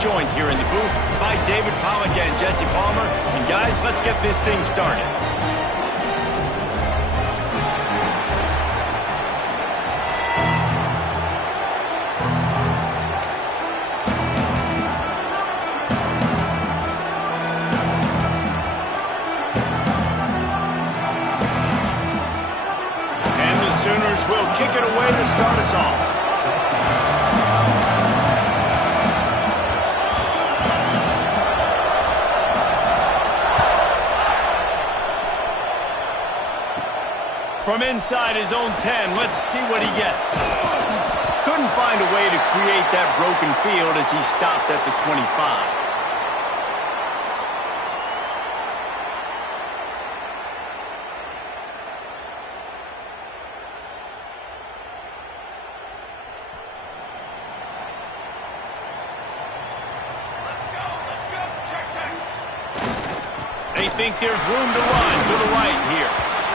joined here in the booth by David Pollack and Jesse Palmer. And guys, let's get this thing started. And the Sooners will kick it away to start us off. From inside his own 10, let's see what he gets. Couldn't find a way to create that broken field as he stopped at the 25. They think there's room to run to the right here.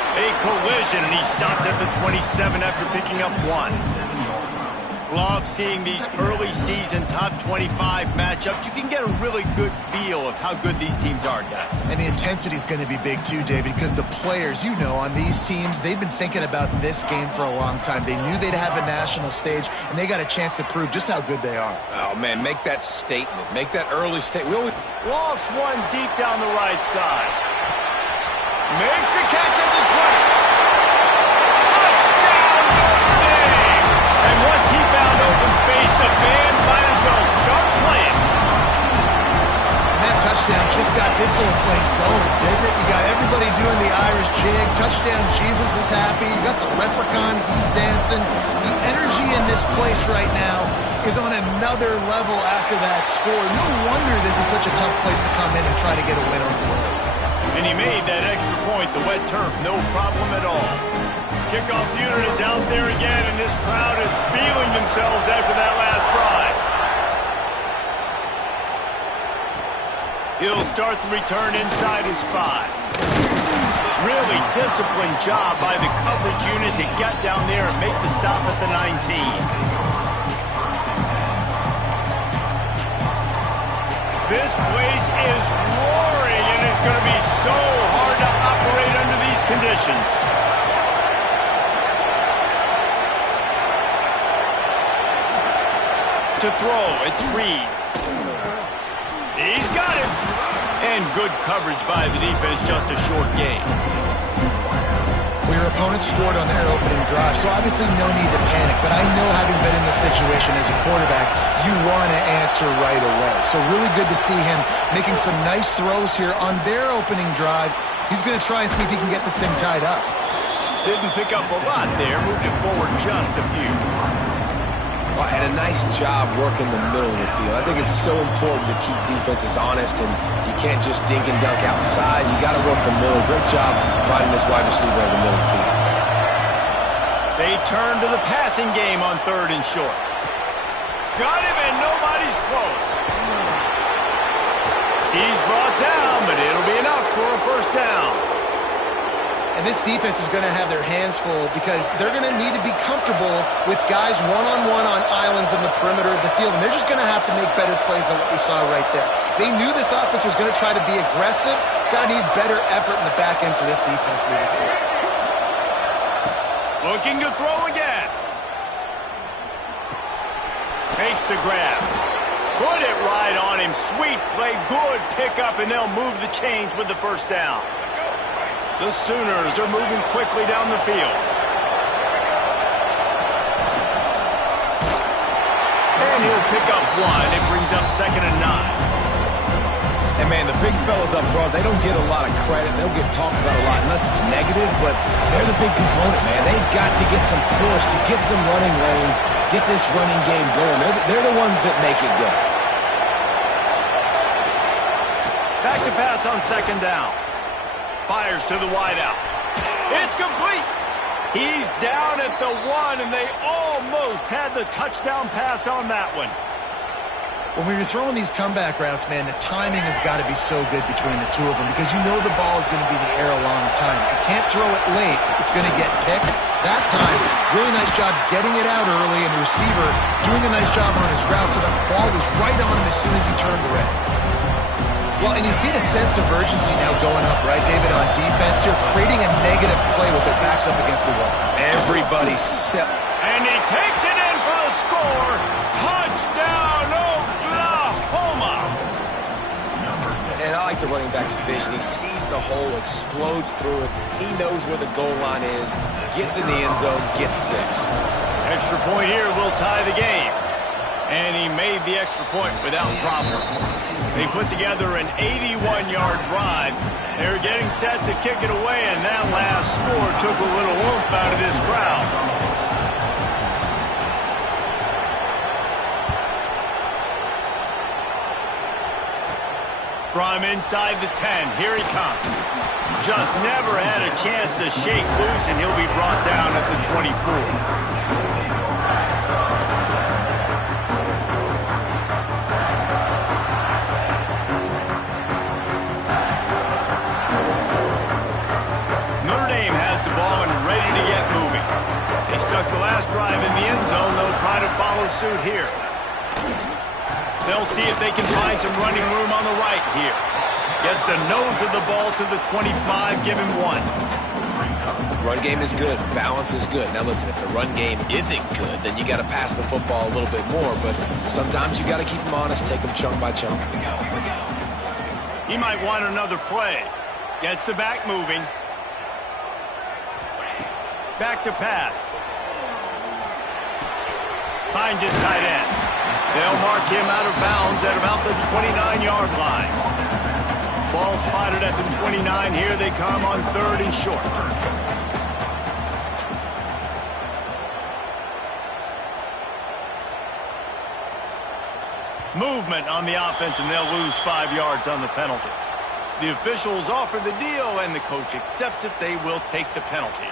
A collision, and he stopped at the 27 after picking up 1. Love seeing these early season top 25 matchups. You can get a really good feel of how good these teams are, guys. And the intensity is going to be big too, David, because the players, you know, on these teams, they've been thinking about this game for a long time. They knew they'd have a national stage, and they got a chance to prove just how good they are. Oh, man, make that statement. Make that early statement. Lost one deep down the right side. Makes a catch at the 20. Touchdown, Notre Dame! And once he found open space, the band might as well start playing. And that touchdown just got this whole place going, didn't it? You got everybody doing the Irish jig. Touchdown, Jesus is happy. You got the leprechaun, he's dancing. The energy in this place right now is on another level after that score. No wonder this is such a tough place to come in and try to get a win on the road. And he made that extra point, the wet turf, no problem at all. Kickoff unit is out there again, and this crowd is feeling themselves after that last drive. He'll start the return inside his 5. Really disciplined job by the coverage unit to get down there and make the stop at the 19. This place is roaring, and it's going to be so hard to operate under these conditions. To throw, it's Reed. He's got it. And good coverage by the defense, just a short gain. Well, your opponent scored on their opening drive, so obviously no need to panic. But I know, having been in this situation as a quarterback, you want to answer right away. So really good to see him making some nice throws here on their opening drive. He's going to try and see if he can get this thing tied up. Didn't pick up a lot there, moved it forward just a few. Well, and a nice job working the middle of the field. I think it's so important to keep defenses honest, and you can't just dink and dunk outside. You got to work the middle. Great job finding this wide receiver in the middle of the field. They turn to the passing game on 3rd and short. Got him, and nobody's close. He's brought down, but it'll be enough for a first down. And this defense is going to have their hands full because they're going to need to be comfortable with guys one-on-one on islands in the perimeter of the field. And they're just going to have to make better plays than what we saw right there. They knew this offense was going to try to be aggressive. Got to need better effort in the back end for this defense moving forward. Looking to throw again. Makes the grab. Put it right on him. Sweet play. Good pickup, and they'll move the chains with the first down. The Sooners are moving quickly down the field. And he'll pick up 1. It brings up 2nd and 9. And, man, the big fellas up front, they don't get a lot of credit. They don't get talked about a lot unless it's negative, but they're the big component, man. They've got to get some push, to get some running lanes, get this running game going. They're the ones that make it go. Back to pass on 2nd down. Fires to the wideout. It's complete. He's down at the 1, and they almost had the touchdown pass on that one. When you're throwing these comeback routes, man, the timing has got to be so good between the two of them because you know the ball is going to be in the air a long time. You can't throw it late. It's going to get picked. That time, really nice job getting it out early, and the receiver doing a nice job on his route so that the ball was right on him as soon as he turned around. Well, and you see the sense of urgency now going up, right, David, on defense here, creating a negative play with their backs up against the wall. Everybody's set. And he takes it in for the score. Touchdown, Oklahoma. And I like the running back's vision. He sees the hole, explodes through it. He knows where the goal line is, gets in the end zone, gets 6. Extra point here will tie the game. And he made the extra point without problem. They put together an 81-yard drive. They were getting set to kick it away, and that last score took a little oomph out of this crowd. From inside the 10, here he comes. Just never had a chance to shake loose, and he'll be brought down at the 24. The last drive in the end zone, they'll try to follow suit here. They'll see if they can find some running room on the right here. Gets the nose of the ball to the 25, give him 1. Run game is good. Balance is good. Now listen, if the run game isn't good, then you got to pass the football a little bit more, but sometimes you got to keep them honest, take them chunk by chunk. He might want another play. Gets the back moving. Back to pass. Finds his tight end. They'll mark him out of bounds at about the 29-yard line. Ball spotted at the 29. Here they come on 3rd and short. Movement on the offense, and they'll lose 5 yards on the penalty. The officials offer the deal, and the coach accepts it. They will take the penalty.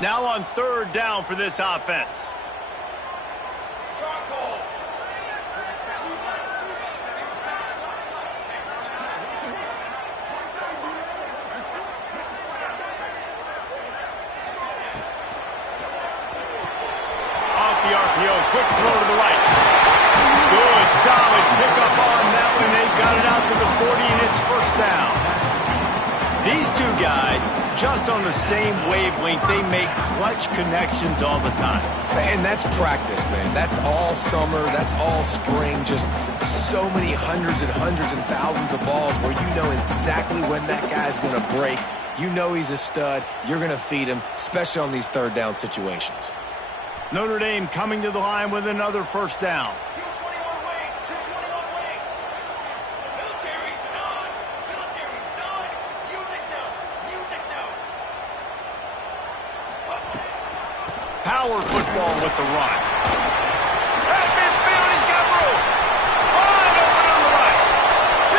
Now on 3rd down for this offense. Off the RPO, quick throw to the right. Good, solid pickup on that one. They've got it out to the 40, and it's 1st down. These two guys, just on the same wavelength, they make clutch connections all the time. And that's practice, man. That's all summer. That's all spring. Just so many hundreds and thousands of balls where you know exactly when that guy's going to break. You know he's a stud. You're going to feed him, especially on these 3rd down situations. Notre Dame coming to the line with another 1st down. Power football with the run. At midfield, he's got room. Wide open on the right.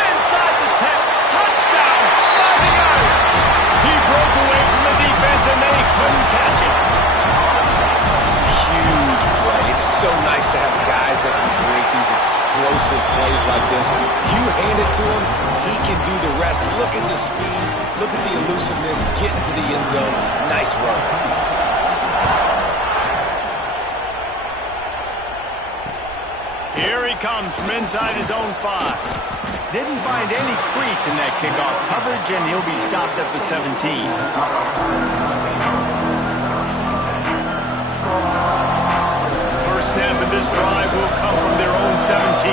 Inside the 10. Touchdown. Fighting Irish. He broke away from the defense, and they couldn't catch him. Huge play. It's so nice to have guys that can create these explosive plays like this. You hand it to him, he can do the rest. Look at the speed. Look at the elusiveness. Get into the end zone. Nice run. Here he comes from inside his own 5. Didn't find any crease in that kickoff coverage, and he'll be stopped at the 17. First snap of this drive will come from their own 17.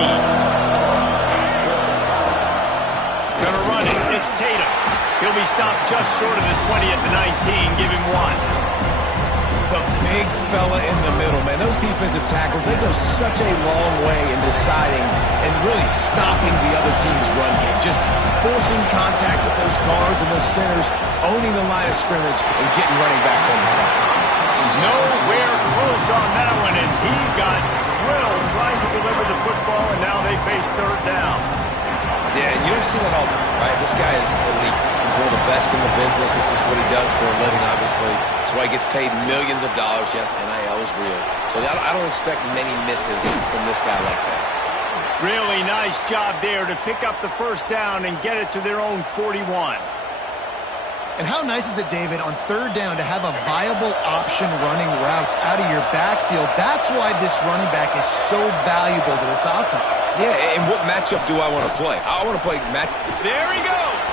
Gonna run it. It's Tatum. He'll be stopped just short of the 20 at the 19. Give him 1. The big fella in the middle, man. Those defensive tackles, they go such a long way in deciding and really stopping the other team's run game. Just forcing contact with those guards and those centers, owning the line of scrimmage, and getting running backs on the clock. Nowhere close on that one as he got drilled trying to deliver the football, and now they face 3rd down. Yeah, and you don't see that all the time, right? This guy is elite. He's one of the best in the business. This is what he does for a living, obviously. That's why he gets paid millions of dollars. Yes, NIL is real. So I don't expect many misses from this guy like that. Really nice job there to pick up the first down and get it to their own 41. And how nice is it, David, on third down to have a viable option running routes out of your backfield? That's why this running back is so valuable to this offense. Yeah, and what matchup do I want to play? I want to play match. There he goes.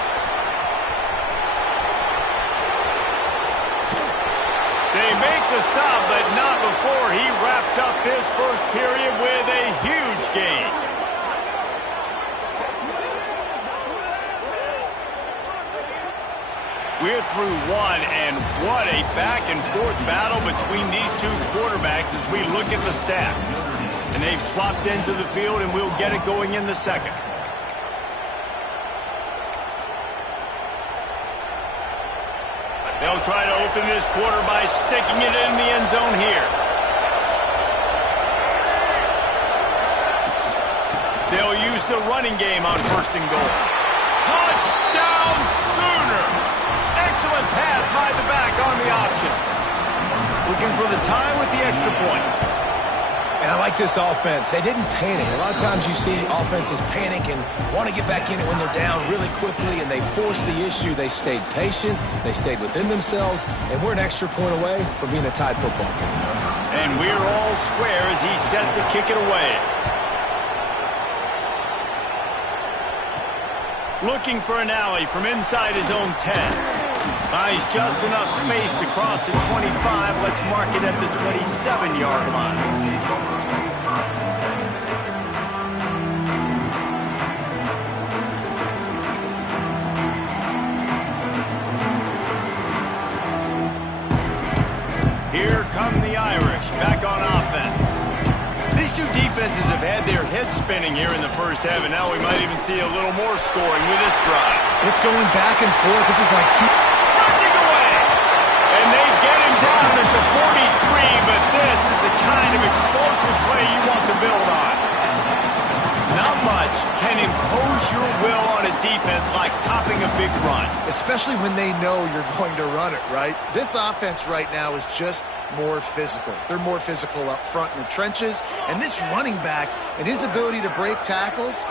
They make the stop, but not before he wraps up this first period with a huge gain. We're through one, and what a back-and-forth battle between these two quarterbacks as we look at the stats. And they've swapped into the field, and we'll get it going in the second. They'll try to open this quarter by sticking it in the end zone here. They'll use the running game on first and goal. Touchdown Sooners! Excellent pass by the back on the option. Looking for the time with the extra point. And I like this offense. They didn't panic. A lot of times you see offenses panic and want to get back in it when they're down really quickly, and they force the issue. They stayed patient. They stayed within themselves, and we're an extra point away from being a tied football game. And we're all square as he's set to kick it away. Looking for an alley from inside his own 10. Buys just enough space to cross the 25. Let's mark it at the 27-yard line. Here come the Irish, back on offense. These two defenses have had their heads spinning here in the first half, and now we might even see a little more scoring with this drive. It's going back and forth. This is like two... Sprinting away! And they get him down at the 43, but this is the kind of explosive play you want to build on. Not much can impose your will on a defense like popping a big run. Especially when they know you're going to run it, right? This offense right now is just more physical. They're more physical up front in the trenches. And this running back and his ability to break tackles,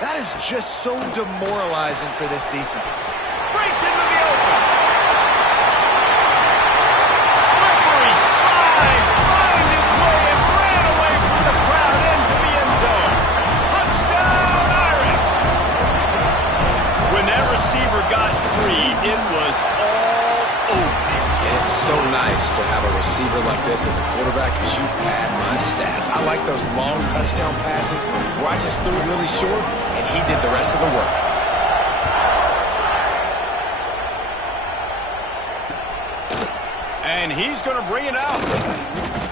that is just so demoralizing for this defense. Breaks into the open. Slippery slide. Find his way and ran away from the crowd into the end zone. Touchdown, Irish. When that receiver got free, it was all over. And it's so nice to have a receiver like this as a quarterback because you pad my stats. I like those long touchdown passes where I just threw it really short and he did the rest of the work. And he's going to bring it out.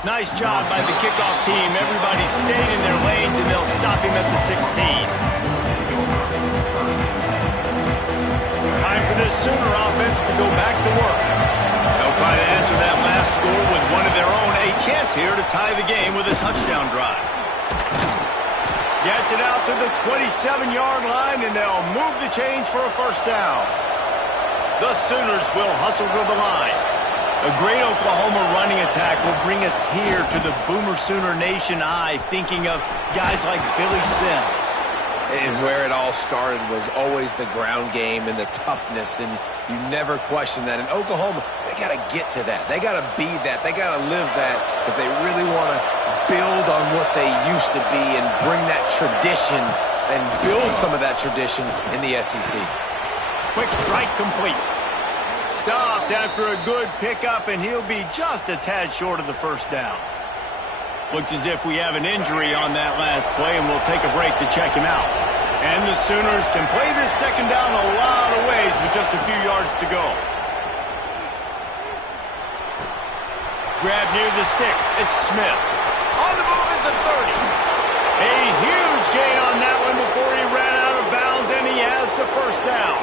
Nice job by the kickoff team. Everybody stayed in their lanes, and they'll stop him at the 16. Time for this Sooner offense to go back to work. They'll try to answer that last score with one of their own. A chance here to tie the game with a touchdown drive. Gets it out to the 27-yard line, and they'll move the chains for a first down. The Sooners will hustle to the line. A great Oklahoma running attack will bring a tear to the Boomer Sooner Nation eye, thinking of guys like Billy Sims. And where it all started was always the ground game and the toughness, and you never question that. In Oklahoma, they got to get to that. They got to be that. They got to live that if they really want to build on what they used to be and bring that tradition and build some of that tradition in the SEC. Quick strike complete. Stopped after a good pickup, and he'll be just a tad short of the first down. Looks as if we have an injury on that last play, and we'll take a break to check him out. And the Sooners can play this second down a lot of ways with just a few yards to go. Grab near the sticks. It's Smith. On the move is the 30. A huge gain on that one before he ran out of bounds, and he has the first down.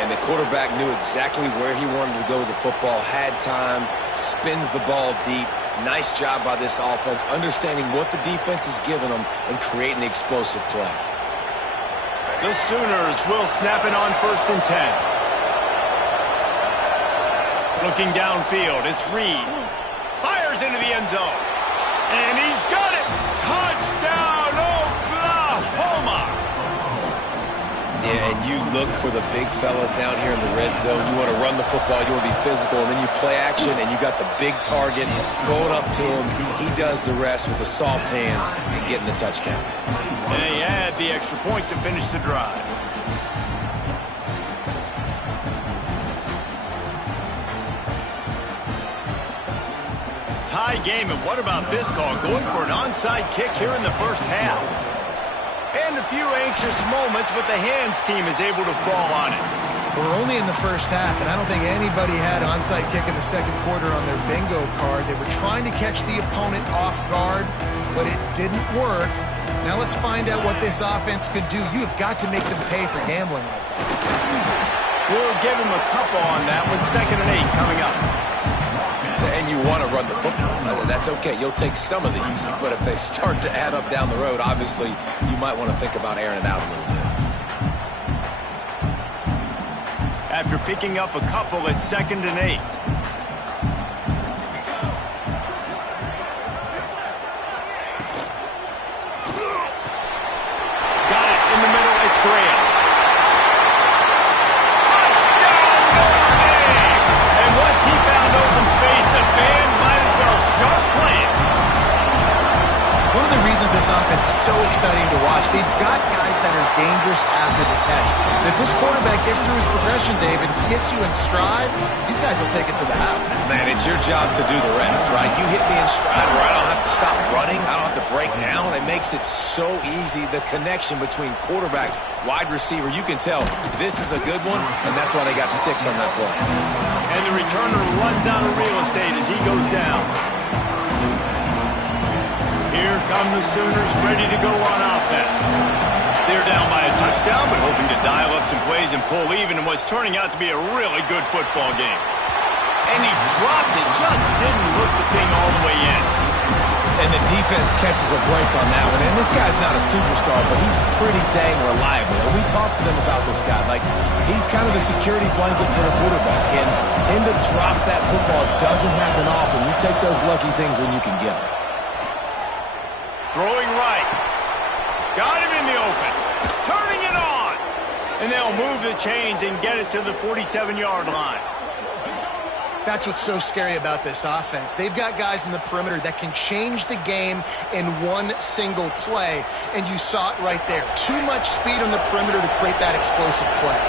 And the quarterback knew exactly where he wanted to go with the football, had time, spins the ball deep. Nice job by this offense, understanding what the defense is giving them and creating the explosive play. The Sooners will snap it on 1st and 10. Looking downfield, it's Reed. Fires into the end zone. And he's got it. Touchdown, Oklahoma. Yeah, and you look for the big fellas down here in the red zone. You want to run the football, you want to be physical, and then you play action, and you got the big target, throw it up to him. He does the rest with the soft hands and getting the touch count. And they add the extra point to finish the drive. Tie game, and what about this call? Going for an onside kick here in the first half. And a few anxious moments, but the hands team is able to fall on it. We're only in the first half, and I don't think anybody had onside kick in the second quarter on their bingo card. They were trying to catch the opponent off guard, but it didn't work. Now let's find out what this offense could do. You have got to make them pay for gambling like that. We'll give them a couple on that one. 2nd and 8 coming up. And you want to run the football. That's okay. You'll take some of these. But if they start to add up down the road, obviously, you might want to think about airing it out a little bit. After picking up a couple at 2nd and 8. Got it in the middle. It's Graham. Touchdown, Notre Dame! And once he found open space, the band might as well start playing. One of the reasons this offense is so exciting to watch, they've got guys that are dangerous after the catch. And if this quarterback gets through his progression, David, he hits you in stride, these guys will take it to the house. Man, it's your job to do the rest, right? You hit me in stride where I don't have to stop running. I don't have to break down. It makes it so easy. The connection between quarterback, wide receiver, you can tell this is a good one, and that's why they got 6 on that play. And the returner runs out of real estate as he goes down. Here come the Sooners ready to go on offense. They're down by a touchdown, but hoping to dial up some plays and pull even in what's turning out to be a really good football game. And he dropped it, just didn't look the thing all the way in. And the defense catches a break on that one. And this guy's not a superstar, but he's pretty dang reliable. And we talked to them about this guy. Like, he's kind of the security blanket for the quarterback. And him to drop that football doesn't happen often. You take those lucky things when you can get them. Throwing right. Got him in the open. Turning it on. And they'll move the chains and get it to the 47-yard line. That's what's so scary about this offense. They've got guys in the perimeter that can change the game in one single play, and you saw it right there. Too much speed on the perimeter to create that explosive play.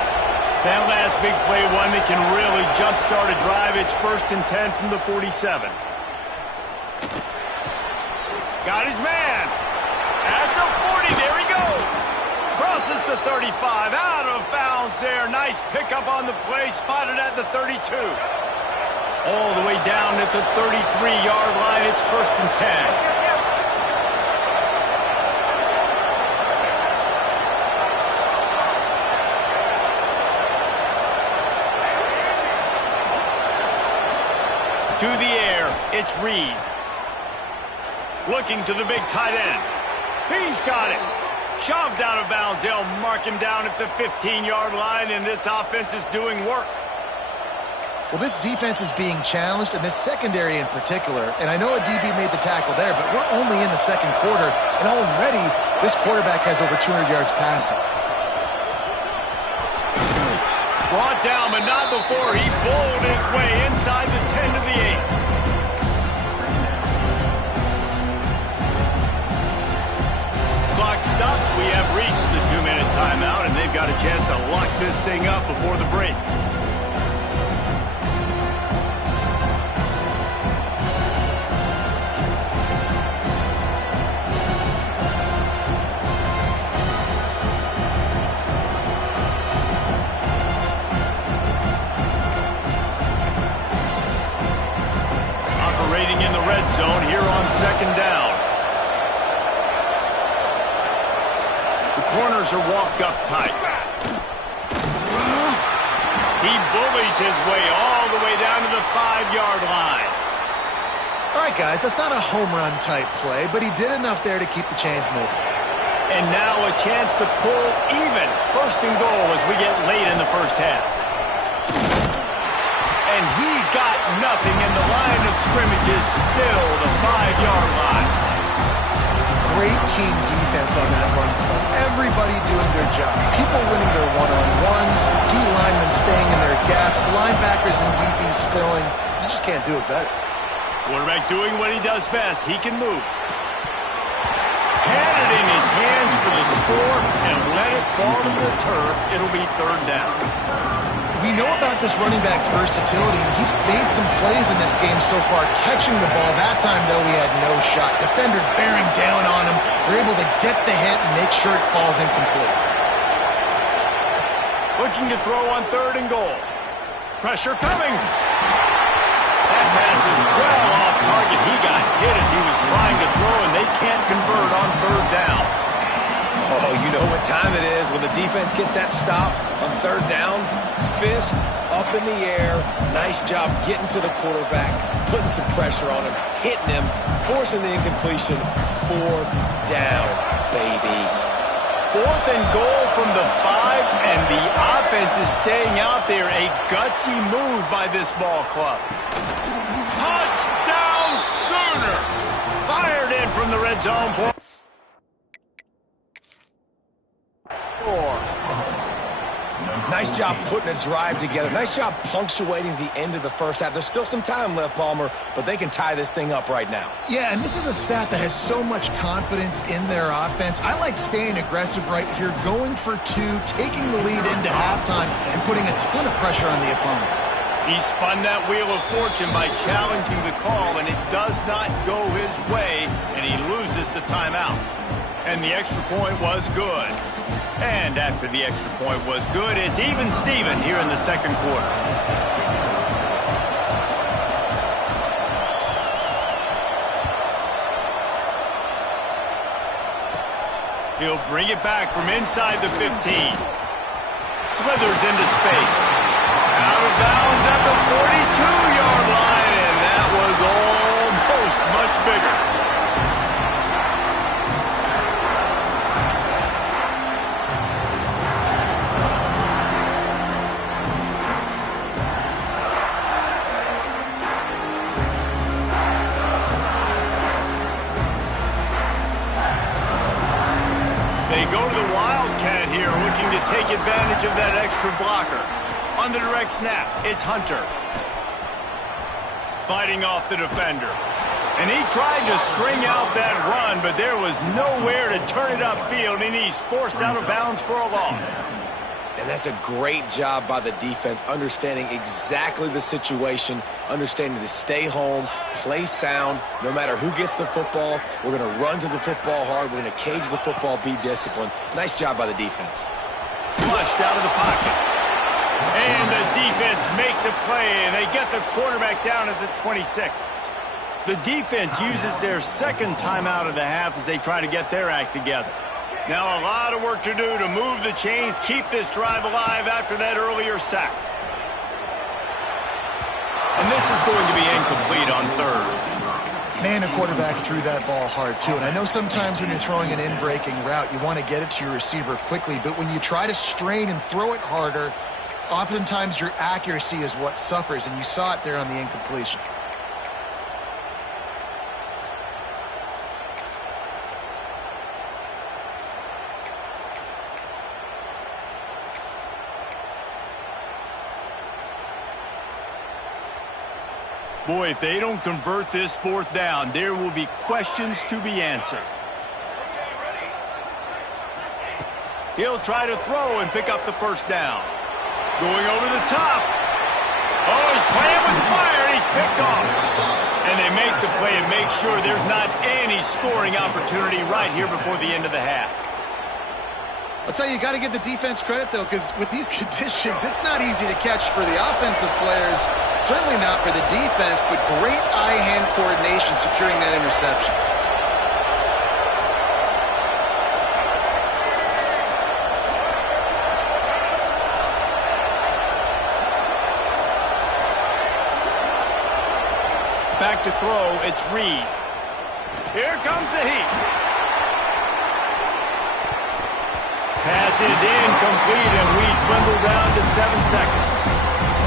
That last big play, one that can really jumpstart a drive. It's 1st and 10 from the 47. Got his man. At the 40, there he goes. Crosses the 35, out of bounds there. Nice pickup on the play, spotted at the 32. All the way down at the 33-yard line. It's 1st and 10. To the air, it's Reed. Looking to the big tight end. He's got it. Shoved out of bounds. They'll mark him down at the 15-yard line, and this offense is doing work. Well, this defense is being challenged, and this secondary in particular. And I know a DB made the tackle there, but we're only in the second quarter, and already this quarterback has over 200 yards passing. Brought down, but not before he bowled his way inside the 10 to the 8. Clock stops. We have reached the 2-minute timeout, and they've got a chance to lock this thing up before the break. Operating in the red zone here on 2nd down. Corners are walked up tight. He bullies his way all the way down to the 5-yard line. All right, guys, that's not a home run type play, but he did enough there to keep the chains moving. And now a chance to pull even. First and goal as we get late in the first half. And he got nothing, and the line of scrimmage is still the 5-yard line. Great team defense on that run play. Everybody doing their job. People winning their one-on-ones, D-linemen staying in their gaps, linebackers and DBs filling. You just can't do it better. Quarterback doing what he does best. He can move. Had it in his hands for the score and let it fall to the turf. It'll be third down. We know about this running back's versatility. He's made some plays in this game so far, catching the ball. That time, though, he had no shot. Defender bearing down on him. They're able to get the hit and make sure it falls incomplete. Looking to throw on third and goal. Pressure coming. That pass is well off target. He got hit as he was trying to throw, and they can't convert on third down. Oh, you know what time it is when the defense gets that stop on third down. Fist up in the air. Nice job getting to the quarterback, putting some pressure on him, hitting him, forcing the incompletion. Fourth down, baby. Fourth and goal from the 5, and the offense is staying out there. A gutsy move by this ball club. Touchdown Sooners! Fired in from the red zone for 4. Nice job putting a drive together. Nice job punctuating the end of the first half. There's still some time left, Palmer, but they can tie this thing up right now. Yeah, and this is a stat that has so much confidence in their offense. I like staying aggressive right here, going for 2, taking the lead into halftime, and putting a ton of pressure on the opponent. He spun that wheel of fortune by challenging the call, and it does not go his way, and he loses the timeout. And the extra point was good. And after the extra point was good, it's even Steven here in the second quarter. He'll bring it back from inside the 15. Slithers into space. Out of bounds at the 42-yard line, and that was almost much bigger. They go to the Wildcat here, looking to take advantage of that extra blocker. On the direct snap, it's Hunter. Fighting off the defender. And he tried to string out that run, but there was nowhere to turn it upfield, and he's forced out of bounds for a loss. And that's a great job by the defense, understanding exactly the situation, understanding to stay home, play sound. No matter who gets the football, we're going to run to the football hard. We're going to cage the football, be disciplined. Nice job by the defense. Flushed out of the pocket. And the defense makes a play, and they get the quarterback down at the 26. The defense uses their second timeout of the half as they try to get their act together. Now a lot of work to do to move the chains, keep this drive alive after that earlier sack. And this is going to be incomplete on third. Man, the quarterback threw that ball hard, too. And I know sometimes when you're throwing an in-breaking route, you want to get it to your receiver quickly. But when you try to strain and throw it harder, oftentimes your accuracy is what suffers. And you saw it there on the incompletion. Boy, if they don't convert this fourth down, there will be questions to be answered. He'll try to throw and pick up the first down. Going over the top. Oh, he's playing with fire, and he's picked off. And they make the play and make sure there's not any scoring opportunity right here before the end of the half. I'll tell you, you got to give the defense credit, though, because with these conditions, it's not easy to catch for the offensive players, certainly not for the defense, but great eye-hand coordination securing that interception. Back to throw, it's Reed. Here comes the heat. Pass is incomplete, and we dwindle down to 7 seconds.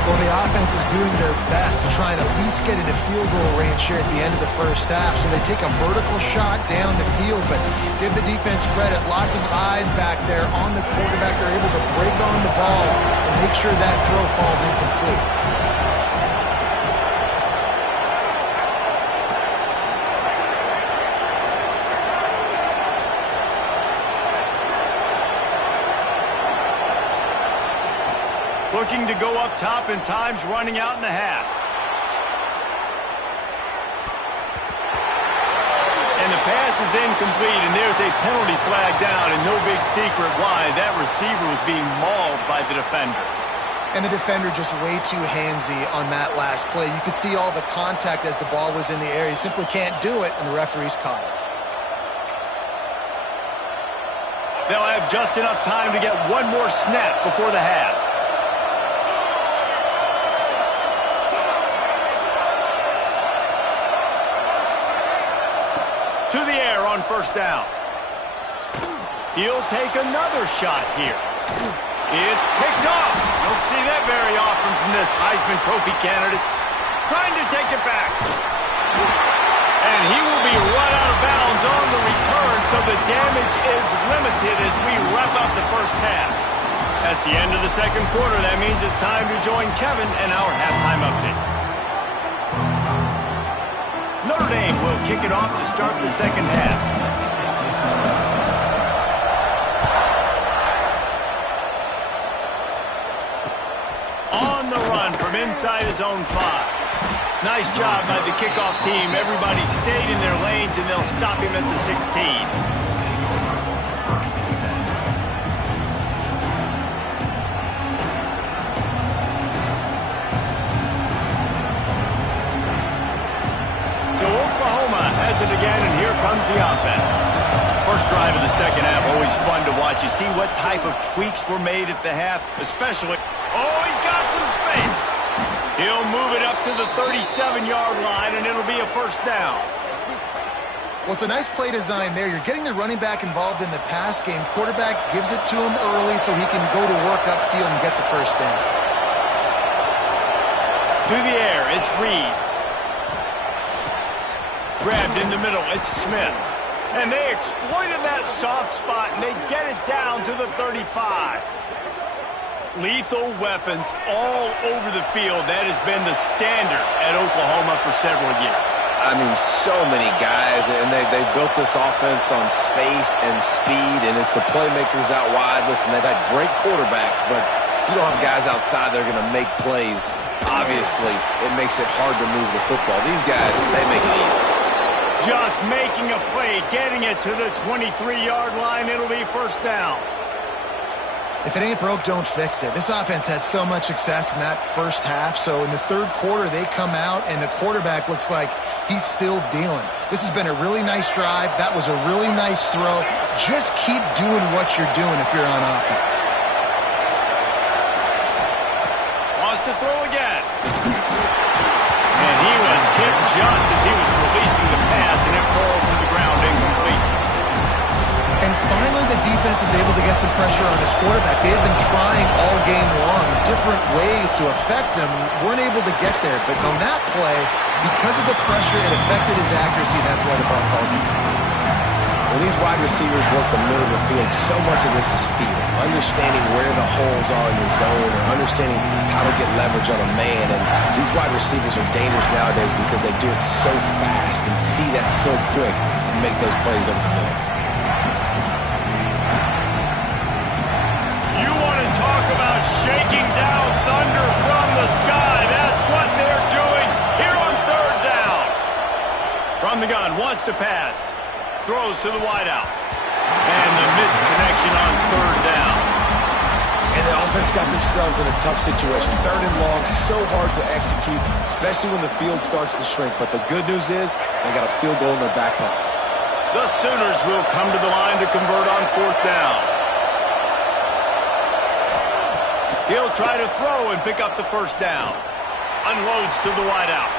Well, the offense is doing their best to try and at least get into field goal range here at the end of the first half. So they take a vertical shot down the field, but give the defense credit. Lots of eyes back there on the quarterback. They're able to break on the ball and make sure that throw falls incomplete. Looking to go up top, and time's running out in the half. And the pass is incomplete, and there's a penalty flag down, and no big secret why. That receiver was being mauled by the defender. And the defender just way too handsy on that last play. You could see all the contact as the ball was in the air. He simply can't do it, and the referee's caught it. They'll have just enough time to get one more snap before the half. To the air on first down. He'll take another shot here. It's picked off. Don't see that very often from this Heisman Trophy candidate. Trying to take it back. And he will be run out of bounds on the return, so the damage is limited as we wrap up the first half. That's the end of the second quarter. That means it's time to join Kevin and our halftime update. Notre Dame will kick it off to start the second half. On the run from inside his own 5. Nice job by the kickoff team. Everybody stayed in their lanes, and they'll stop him at the 16. So Oklahoma has it again, and here comes the offense. First drive of the second half, always fun to watch. You see what type of tweaks were made at the half, especially. Oh, he's got some space. He'll move it up to the 37-yard line, and it'll be a first down. Well, it's a nice play design there. You're getting the running back involved in the pass game. Quarterback gives it to him early so he can go to work upfield and get the first down. To the air, it's Reed. Grabbed in the middle, it's Smith. And they exploited that soft spot, and they get it down to the 35. Lethal weapons all over the field. That has been the standard at Oklahoma for several years. I mean, so many guys, and they built this offense on space and speed, and it's the playmakers out wide. Listen, they've had great quarterbacks, but if you don't have guys outside that are going to make plays, obviously it makes it hard to move the football. These guys, they make it easy. Just making a play, getting it to the 23-yard line. It'll be first down. If it ain't broke, don't fix it. This offense had so much success in that first half, so in the third quarter they come out and the quarterback looks like he's still dealing. This has been a really nice drive. That was a really nice throw. Just keep doing what you're doing if you're on offense. Wants to throw again. And he was hit just as he was releasing the pass, and it falls to the ground incomplete. And finally, the defense is able to get some pressure on this quarterback. They have been trying all game long different ways to affect him. Weren't able to get there. But on that play, because of the pressure, it affected his accuracy. That's why the ball falls in. When these wide receivers work the middle of the field, so much of this is feel. Understanding where the holes are in the zone, or understanding how to get leverage on a man. And these wide receivers are dangerous nowadays because they do it so fast and see that so quick and make those plays over the middle. About shaking down thunder from the sky. That's what they're doing here on third down. From the gun, wants to pass. Throws to the wideout. And the misconnection on third down. And the offense got themselves in a tough situation. Third and long, so hard to execute, especially when the field starts to shrink. But the good news is they got a field goal in their back pocket. The Sooners will come to the line to convert on fourth down. He'll try to throw and pick up the first down. Unloads to the wideout.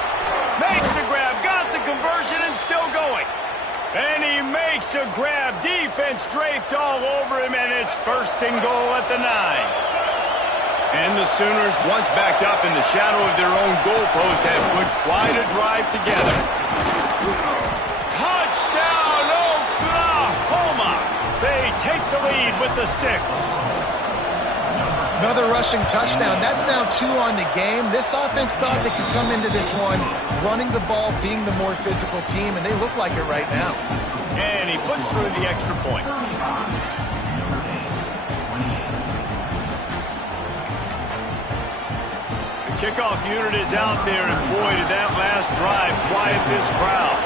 Makes the grab, got the conversion, and still going. And he makes a grab. Defense draped all over him, and it's 1st and goal at the 9. And the Sooners, once backed up in the shadow of their own goalpost, have put quite a drive together. Touchdown, Oklahoma! They take the lead with the 6. Another rushing touchdown. That's now 2 on the game. This offense thought they could come into this one running the ball, being the more physical team, and they look like it right now. And he puts through the extra point. The kickoff unit is out there, and boy, did that last drive quiet this crowd.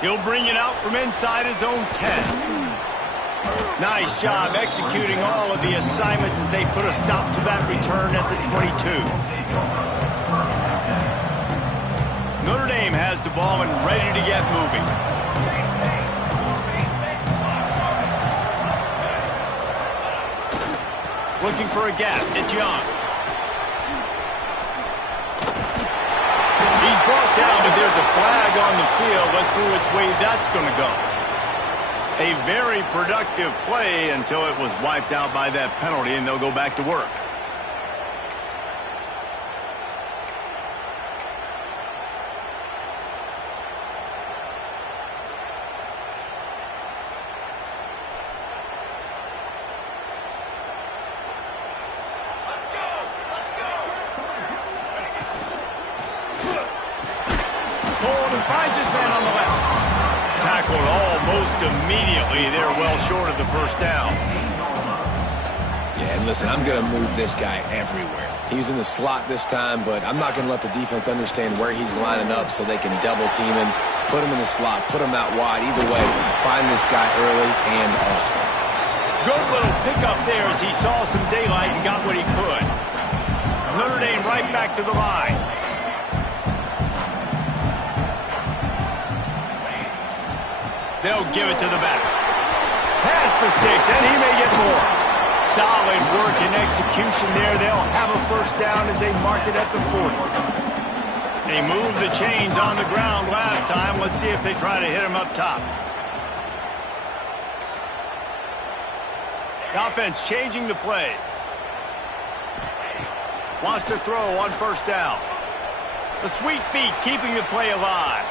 He'll bring it out from inside his own 10. Nice job executing all of the assignments as they put a stop to that return at the 22. Notre Dame has the ball and ready to get moving. Looking for a gap. It's Young. He's brought down, but there's a flag on the field. Let's see which way that's going to go. A very productive play until it was wiped out by that penalty, and they'll go back to work. Finds his man on the left. Tackled almost immediately. They're well short of the 1st down. Yeah, and listen, I'm going to move this guy everywhere. He was in the slot this time, but I'm not going to let the defense understand where he's lining up so they can double team him, put him in the slot, put him out wide. Either way, find this guy early and often. Good little pickup there as he saw some daylight and got what he could. Notre Dame right back to the line. They'll give it to the back. Pass the sticks, and he may get more. Solid work and execution there. They'll have a 1st down as they mark it at the 40. They moved the chains on the ground last time. Let's see if they try to hit him up top. The offense changing the play. Wants to throw on 1st down. The sweet feet keeping the play alive.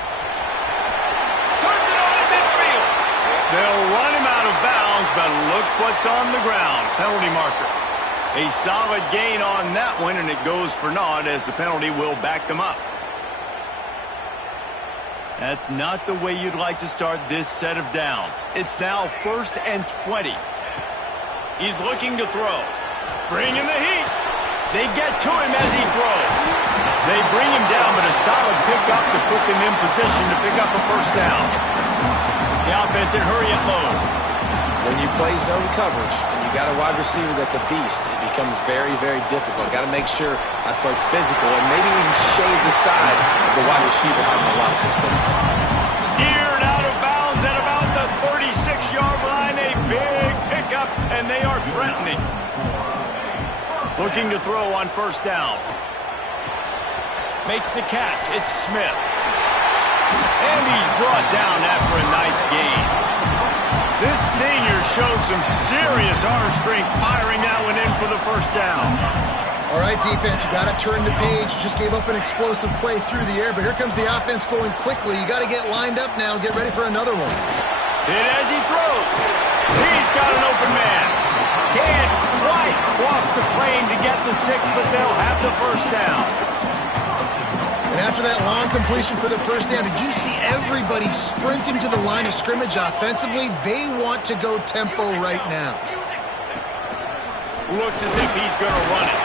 They'll run him out of bounds, but look what's on the ground. Penalty marker. A solid gain on that one, and it goes for naught as the penalty will back them up. That's not the way you'd like to start this set of downs. It's now 1st and 20. He's looking to throw. Bringing the heat. They get to him as he throws. They bring him down, but a solid pickup to put them in position to pick up a 1st down. The offense in hurry up mode. When you play zone coverage and you got a wide receiver that's a beast, it becomes very, very difficult. Got to make sure I play physical and maybe even shade the side of the wide receiver having a lot of success. Steered out of bounds at about the 36-yard line. A big pickup, and they are threatening. Looking to throw on 1st down. Makes the catch. It's Smith. And he's brought down after a nice gain. This senior showed some serious arm strength firing that one in for the 1st down. All right, defense, you got to turn the page. Just gave up an explosive play through the air, but here comes the offense going quickly. You got to get lined up now and get ready for another one. Hit as he throws. He's got an open man. Can't quite cross the plane to get the 6, but they'll have the 1st down. And after that long completion for the 1st down, did you see everybody sprinting to the line of scrimmage offensively? They want to go tempo right now. Looks as if he's going to run it.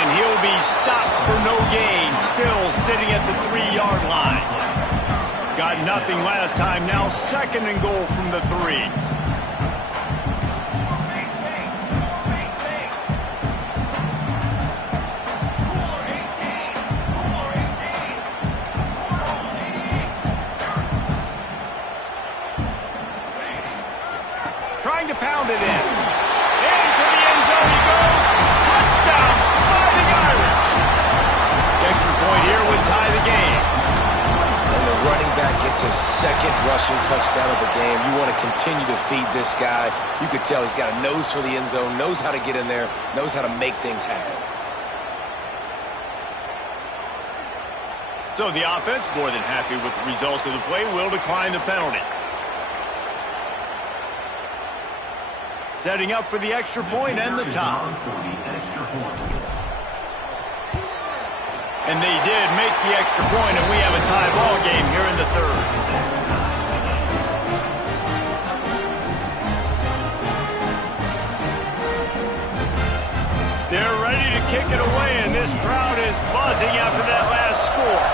And he'll be stopped for no gain, still sitting at the 3-yard line. Got nothing last time, now 2nd and goal from the 3. Trying to pound it in. Into the end zone he goes. Touchdown, second rushing touchdown of the game. You want to continue to feed this guy. You could tell he's got a nose for the end zone, knows how to get in there, knows how to make things happen. So the offense, more than happy with the result of the play, will decline the penalty. Setting up for the extra point and the tie. And they did make the extra point, and we have a tie ball game here in the third. They're ready to kick it away, and this crowd is buzzing after that last score.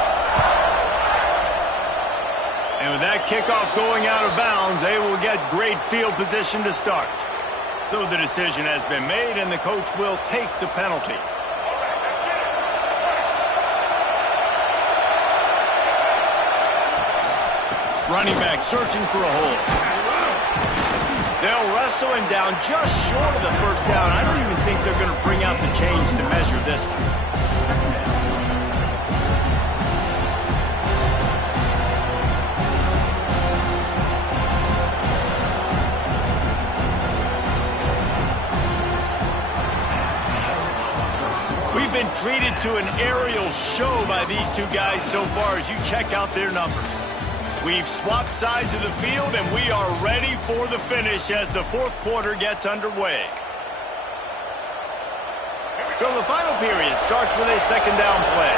And with that kickoff going out of bounds, they will get great field position to start. So the decision has been made, and the coach will take the penalty. Running back searching for a hole. They'll wrestle him down just short of the first down. I don't even think they're going to bring out the chains to measure this one. We've been treated to an aerial show by these two guys so far as you check out their numbers. We've swapped sides of the field, and we are ready for the finish as the fourth quarter gets underway. So the final period starts with a second down play.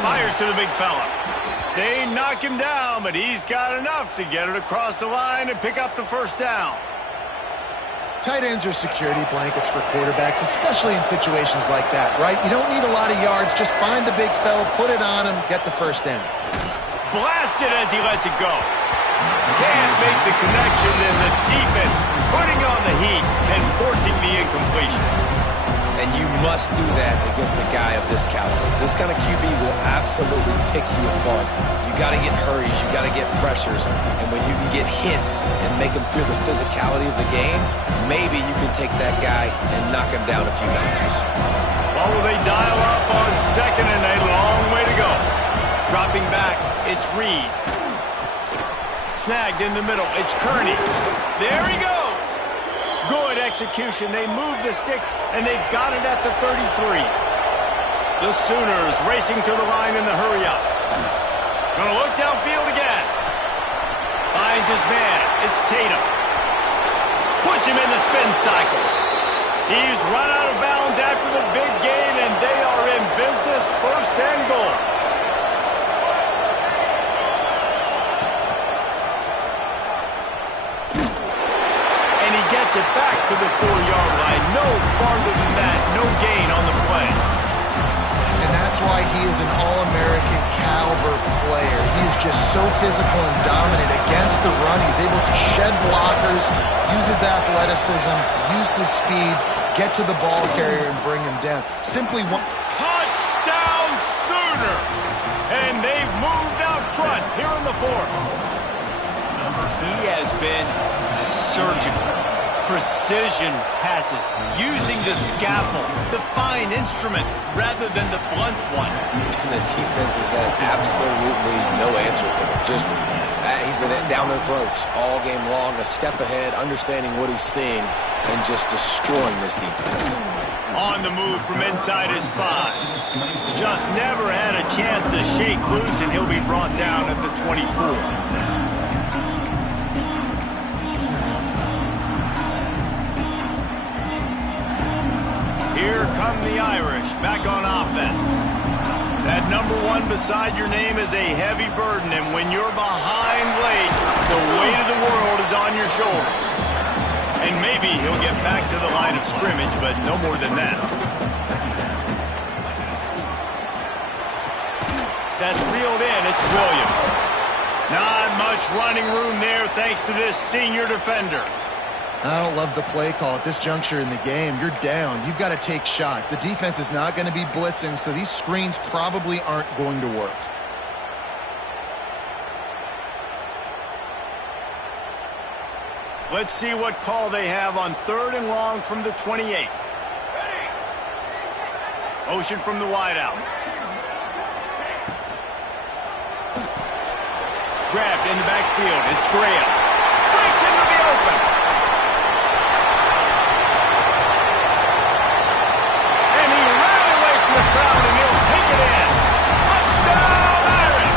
Fires to the big fella. They knock him down, but he's got enough to get it across the line and pick up the first down. Tight ends are security blankets for quarterbacks, especially in situations like that, right? You don't need a lot of yards. Just find the big fella, put it on him, get the first down. Blasted as he lets it go. Can't make the connection, and the defense putting on the heat and forcing the incompletion. And you must do that against a guy of this caliber. This kind of QB will absolutely pick you apart. You got to get hurries, you got to get pressures, and when you can get hits and make him feel the physicality of the game, maybe you can take that guy and knock him down a few notches. Well, will they dial up on second, and a long way to go. Dropping back, it's Reed. Snagged in the middle, it's Kearney. There he goes. Good execution. They move the sticks, and they've got it at the 33. The Sooners racing to the line in the hurry-up. Gonna look downfield again. Finds his man. It's Tatum. Puts him in the spin cycle. He's run out of bounds after the big gain, and they are in business, first and goal. Gets it back to the 4-yard line. No farther than that. No gain on the play. And that's why he is an All-American caliber player. He is just so physical and dominant against the run. He's able to shed blockers, use his athleticism, use his speed, get to the ball carrier and bring him down. Simply one. Touchdown Sooners! And they've moved out front here in the fourth. He has been surgical. Precision passes, using the scalpel, the fine instrument, rather than the blunt one. And the defense has had absolutely no answer for him. Just, he's been down their throats all game long, a step ahead, understanding what he's seeing, and just destroying this defense. On the move from inside his 5. Just never had a chance to shake loose, and he'll be brought down at the 24. Here come the Irish, back on offense. That number 1 beside your name is a heavy burden, and when you're behind late, the weight of the world is on your shoulders. And maybe he'll get back to the line of scrimmage, but no more than that. That's reeled in, it's Williams. Not much running room there thanks to this senior defender. I don't love the play call at this juncture in the game. You're down. You've got to take shots. The defense is not going to be blitzing, so these screens probably aren't going to work. Let's see what call they have on 3rd and long from the 28. Motion from the wideout. Grabbed in the backfield. It's Graham. Breaks into the open. And he ran away from the crowd, and he'll take it in. Touchdown, Irish!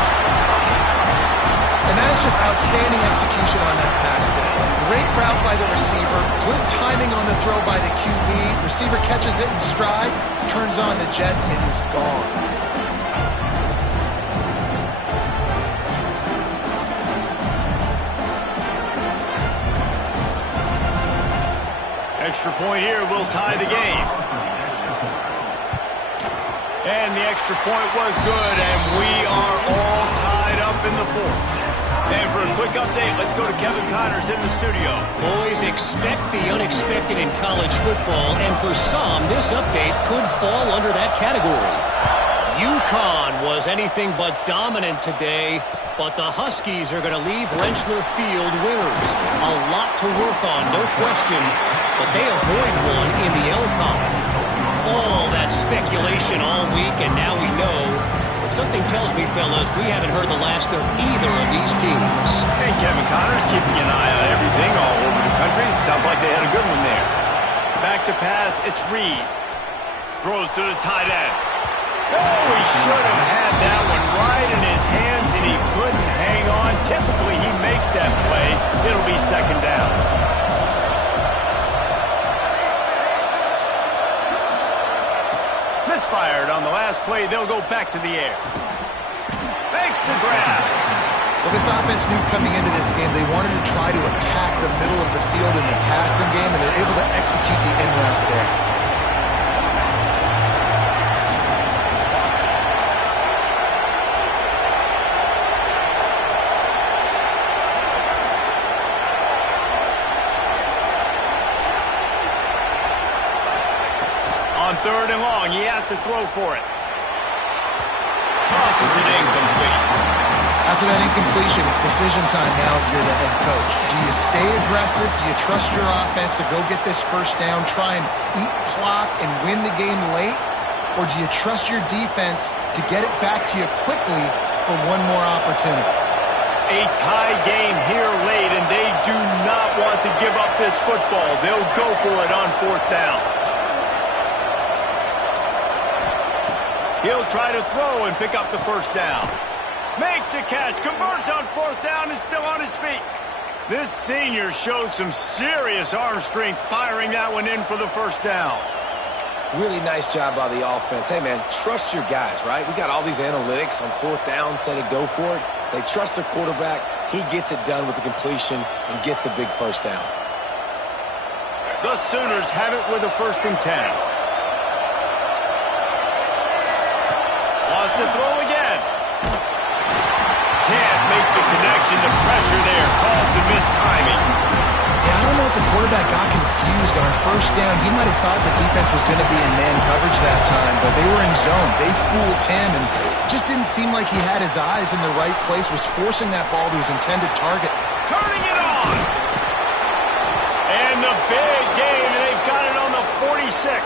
And that is just outstanding execution on that pass play. Great route by the receiver. Good timing on the throw by the QB. Receiver catches it in stride, turns on the jets, and is gone. Extra point here will tie the game. And the extra point was good, and we are all tied up in the fourth. And for a quick update, let's go to Kevin Connors in the studio. Boys, expect the unexpected in college football, and for some, this update could fall under that category. UConn was anything but dominant today, but the Huskies are going to leave Rentschler Field winners. A lot to work on, no question, but they avoid one in the LCON. All that speculation all week, and now we know. Something tells me, fellas, we haven't heard the last of either of these teams. And Kevin Connors keeping an eye on everything all over the country. Sounds like they had a good one there. Back to pass, it's Reed. Throws to the tight end. Oh, he should have had that one right in his hands, and he couldn't hang on. Typically, he makes that play. It'll be second down. Misfired on the last play. They'll go back to the air. Makes the grab. Well, this offense knew coming into this game they wanted to try to attack the middle of the field in the passing game, and they're able to execute the in route there. On third and long, he has to throw for it. Tosses it incomplete. After that incompletion, it's decision time now if you're the head coach. Do you stay aggressive? Do you trust your offense to go get this first down, try and eat clock and win the game late? Or do you trust your defense to get it back to you quickly for one more opportunity? A tie game here late, and they do not want to give up this football. They'll go for it on fourth down. He'll try to throw and pick up the first down. Makes the catch, converts on fourth down, is still on his feet. This senior shows some serious arm strength firing that one in for the first down. Really nice job by the offense. Hey, man, trust your guys, right? We got all these analytics on fourth down, say to go for it. They trust their quarterback. He gets it done with the completion and gets the big first down. The Sooners have it with a 1st and 10. Lost to throw again. Can't make the connection. The pressure there caused the missed timing. Yeah, I don't know if the quarterback got confused on first down. He might have thought the defense was going to be in man coverage that time, but they were in zone. They fooled him and just didn't seem like he had his eyes in the right place, was forcing that ball to his intended target. Turning it on. And the big gain, and they've got it on the 46.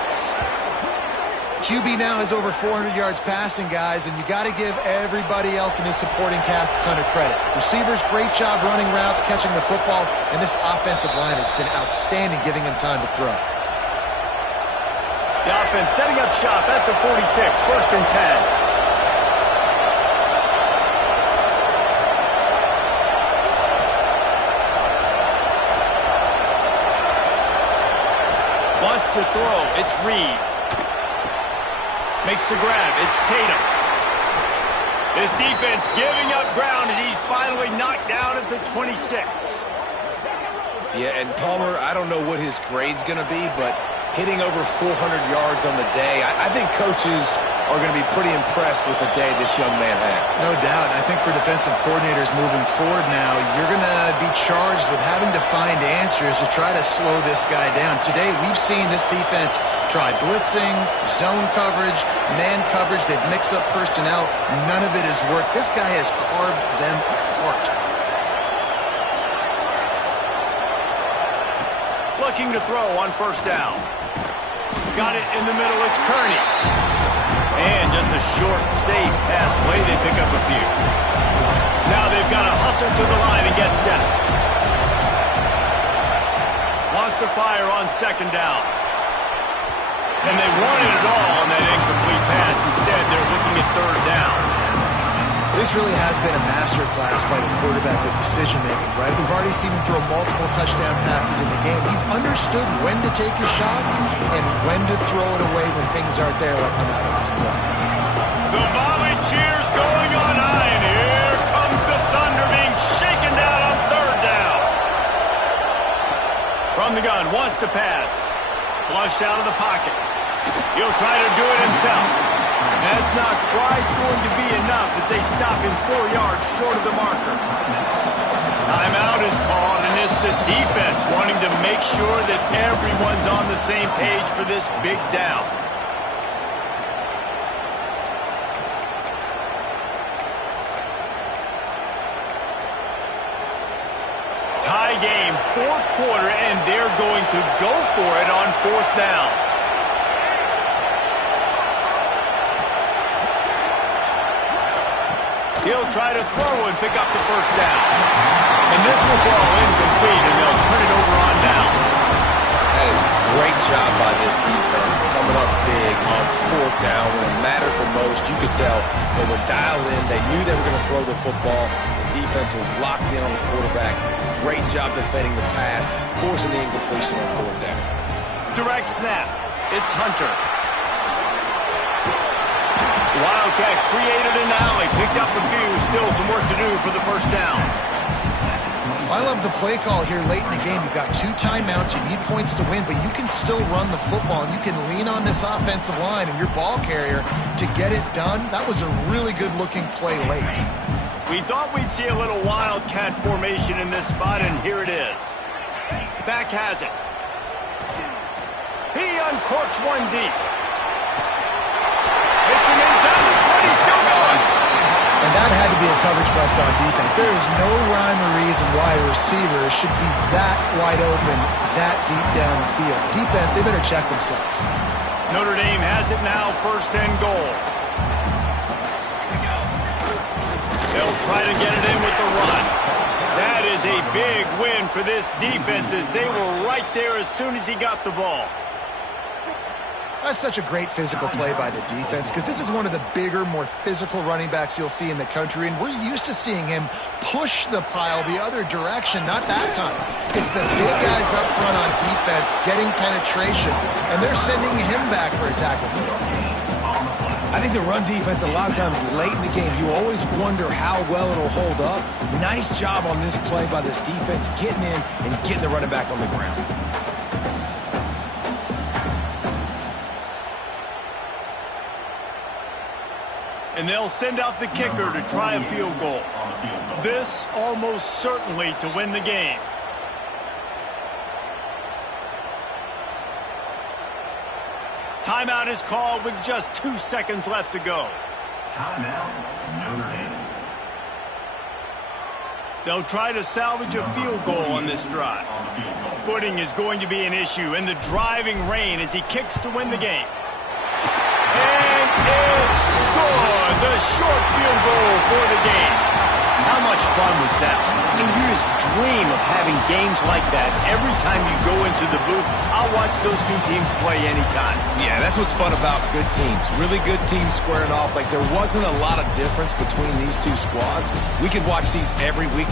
QB now has over 400 yards passing, guys, and you got to give everybody else in his supporting cast a ton of credit. Receivers, great job running routes, catching the football, and this offensive line has been outstanding, giving him time to throw. The offense setting up shop at the 46, 1st and 10. Wants to throw. It's Reed. Makes the grab. It's Tatum. This defense giving up ground as he's finally knocked down at the 26. Yeah, and Palmer, I don't know what his grade's going to be, but hitting over 400 yards on the day, I think coaches are going to be pretty impressed with the day this young man had. No doubt. I think for defensive coordinators moving forward now, you're going to be charged with having to find answers to try to slow this guy down. Today, we've seen this defense try blitzing, zone coverage, man coverage. They've mixed up personnel. None of it has worked. This guy has carved them apart. Looking to throw on 1st down. got it in the middle. It's Kearney. And just a short, safe pass play. They pick up a few. Now they've got to hustle to the line and get set. Wants to fire on second down. And they wanted it all on that incomplete pass. Instead, they're looking at third down. This really has been a masterclass by the quarterback with decision-making, right? We've already seen him throw multiple touchdown passes in the game. He's understood when to take his shots and when to throw it away when things aren't there, like on that last play. The volley cheers going on high, and here comes the Thunder being shaken down on third down. From the gun, wants to pass. Flushed out of the pocket. He'll try to do it himself. That's not quite going to be enough as they stop him 4 yards short of the marker. Timeout is called, and it's the defense wanting to make sure that everyone's on the same page for this big down. Tie game, fourth quarter, and they're going to go for it on fourth down. He'll try to throw and pick up the first down. And this will fall incomplete, and they'll turn it over on downs. That is a great job by this defense, coming up big on fourth down when it matters the most. You could tell they were dialed in. They knew they were going to throw the football. The defense was locked in on the quarterback. Great job defending the pass, forcing the incompletion on fourth down. Direct snap. It's Hunter. Wildcat created an alley, picked up a few, still some work to do for the first down. I love the play call here late in the game. You've got 2 timeouts, you need points to win, but you can still run the football, and you can lean on this offensive line and your ball carrier to get it done. That was a really good-looking play late. We thought we'd see a little Wildcat formation in this spot, and here it is. Back has it. He uncorks one deep. Hits him inside the 20, still going. And that had to be a coverage bust on defense. There is no rhyme or reason why a receiver should be that wide open, that deep down the field. Defense, they better check themselves. Notre Dame has it now, first and goal. They'll try to get it in with the run. That is a big win for this defense as they were right there as soon as he got the ball. That's such a great physical play by the defense because this is one of the bigger, more physical running backs you'll see in the country, and we're used to seeing him push the pile the other direction, not that time. It's the big guys up front on defense getting penetration, and they're sending him back for a tackle for loss. I think the run defense, a lot of times late in the game, you always wonder how well it'll hold up. Nice job on this play by this defense, getting in and getting the running back on the ground. And they'll send out the kicker to try a field goal. This almost certainly to win the game. Timeout is called with just 2 seconds left to go. Timeout, Notre Dame. They'll try to salvage a field goal on this drive. Footing is going to be an issue in the driving rain as he kicks to win the game. And it's good. The short field goal for the game. How much fun was that? I mean, you just dream of having games like that every time you go into the booth. I'll watch those two teams play anytime. Yeah, that's what's fun about good teams. Really good teams squaring off. Like, there wasn't a lot of difference between these two squads. We could watch these every week.